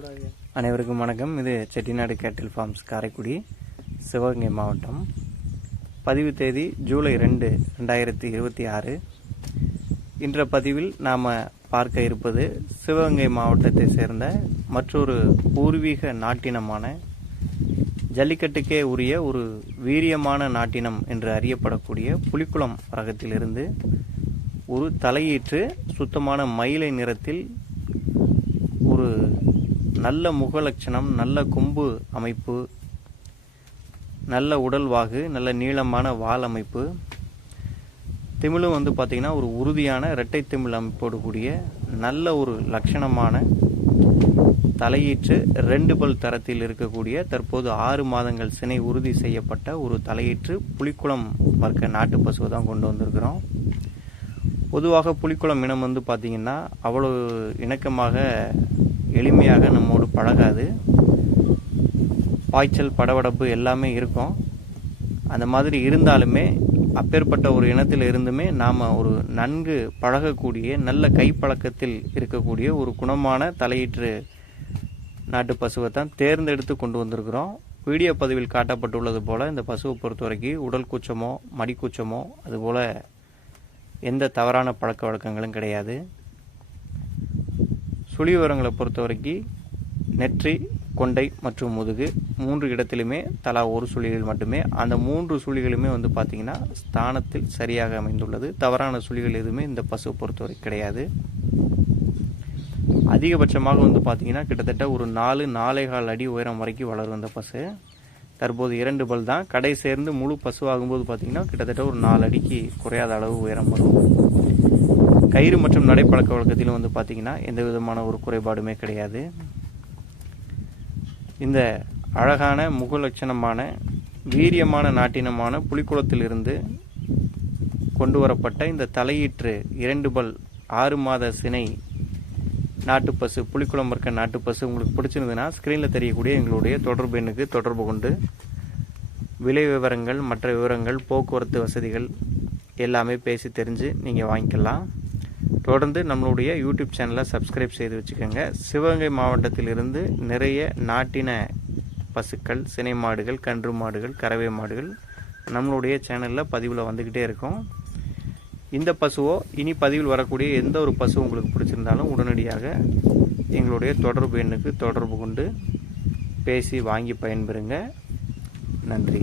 அனைவருக்கும் வணக்கம். இது செட்டிநாடு கேட்டில் ஃபார்ம்ஸ், காரைக்குடி, சிவகங்கை மாவட்டம். பதிவு தேதி ஜூலை 2, 2026. இன்ற பதிவில் நாம் பார்க்க இருப்பது சிவகங்கை மாவட்டத்தை சேர்ந்த மற்றொரு பூர்வீக நாட்டினமான ஜல்லிக்கட்டுக்கே உரிய ஒரு வீரியமான நாட்டினம் என்று அறியப்படக்கூடிய புலிக்குளம் ரகத்திலிருந்து ஒரு தலையீற்று சுத்தமான மயிலை நிறத்தில் ஒரு நல்ல முகலட்சணம், நல்ல கொம்பு அமைப்பு, நல்ல உடல்வாகு, நல்ல நீளமான வால் அமைப்பு, திமிழும் பார்த்திங்கன்னா ஒரு உறுதியான இரட்டை திமிழ் அமைப்போடு கூடிய நல்ல ஒரு லட்சணமான தலையீற்று 2 பல் தரத்தில் இருக்கக்கூடிய தற்போது 6 மாதங்கள் சினை உறுதி செய்யப்பட்ட ஒரு தலையீற்று புலிக்குளம் வர்க்க நாட்டு பசுவை தான் கொண்டு வந்திருக்கிறோம். பொதுவாக புலிக்குளம் இனம் பார்த்திங்கன்னா அவ்வளோ இணக்கமாக எளிமையாக நம்மோடு பழகாது. பாய்ச்சல், படவடப்பு எல்லாமே இருக்கும். அந்த மாதிரி இருந்தாலுமே அப்பேற்பட்ட ஒரு இனத்தில் இருந்துமே நாம் ஒரு நன்கு பழகக்கூடிய நல்ல கைப்பழக்கத்தில் இருக்கக்கூடிய ஒரு குணமான தலையீற்று நாட்டு பசுவை தான் தேர்ந்தெடுத்து கொண்டு வந்திருக்கிறோம். வீடியோ பதிவில் காட்டப்பட்டுள்ளது போல் இந்த பசுவை பொறுத்த வரைக்கும் உடல் கூச்சமோ மடிக்கூச்சமோ அதுபோல் எந்த தவறான பழக்க வழக்கங்களும் கிடையாது. சுழி விவரங்களை பொறுத்த வரைக்கும் நெற்றி, கொண்டை மற்றும் முதுகு 3 இடத்திலுமே தலா ஒரு சுழிகள் மட்டுமே. அந்த 3 சுழிகளுமே பார்த்திங்கன்னா ஸ்தானத்தில் சரியாக அமைந்துள்ளது. தவறான சுழிகள் எதுவுமே இந்த பசுவை பொறுத்தவரை கிடையாது. அதிகபட்சமாக பார்த்திங்கன்னா கிட்டத்தட்ட ஒரு 4-4.25 அடி உயரம் வரைக்கும் வளரும் இந்த பசு. தற்போது 2 பல் தான். கடை சேர்ந்து முழு பசுவாகும்போது பார்த்திங்கன்னா கிட்டத்தட்ட ஒரு 4 அடிக்கு குறையாத அளவு உயரம் வரும். கயிறு மற்றும் நடைப்பழக்க வழக்கத்திலும் பார்த்திங்கன்னா எந்த விதமான ஒரு குறைபாடுமே கிடையாது. இந்த அழகான முகலட்சணமான வீரியமான நாட்டினமான புலிக்குளத்திலிருந்து கொண்டு வரப்பட்ட இந்த தலையீற்று 2 பல் 6 மாத சினை நாட்டு பசு புலிக்குளம் வர்க்க நாட்டு பசு உங்களுக்கு பிடிச்சிருந்ததுன்னா ஸ்க்ரீனில் தெரியக்கூடிய எங்களுடைய தொடர்பு எண்ணுக்கு தொடர்பு கொண்டு விலை விவரங்கள், மற்ற விவரங்கள், போக்குவரத்து வசதிகள் எல்லாமே பேசி தெரிஞ்சு நீங்கள் வாங்கிக்கலாம். தொடர்ந்து நம்மளுடைய யூடியூப் சேனலை சப்ஸ்கிரைப் செய்து வச்சுக்கோங்க. சிவகங்கை மாவட்டத்திலிருந்து நிறைய நாட்டின பசுக்கள், சினை மாடுகள், கன்று மாடுகள், கறவை மாடுகள் நம்மளுடைய சேனலில் பதிவில் வந்துக்கிட்டே இருக்கும். இந்த பசுவோ இனி பதிவில் வரக்கூடிய எந்த ஒரு பசு உங்களுக்கு பிடிச்சிருந்தாலும் உடனடியாக எங்களுடைய தொடர்பு எண்ணுக்கு தொடர்பு கொண்டு பேசி வாங்கி பயன்பெறுங்க. நன்றி.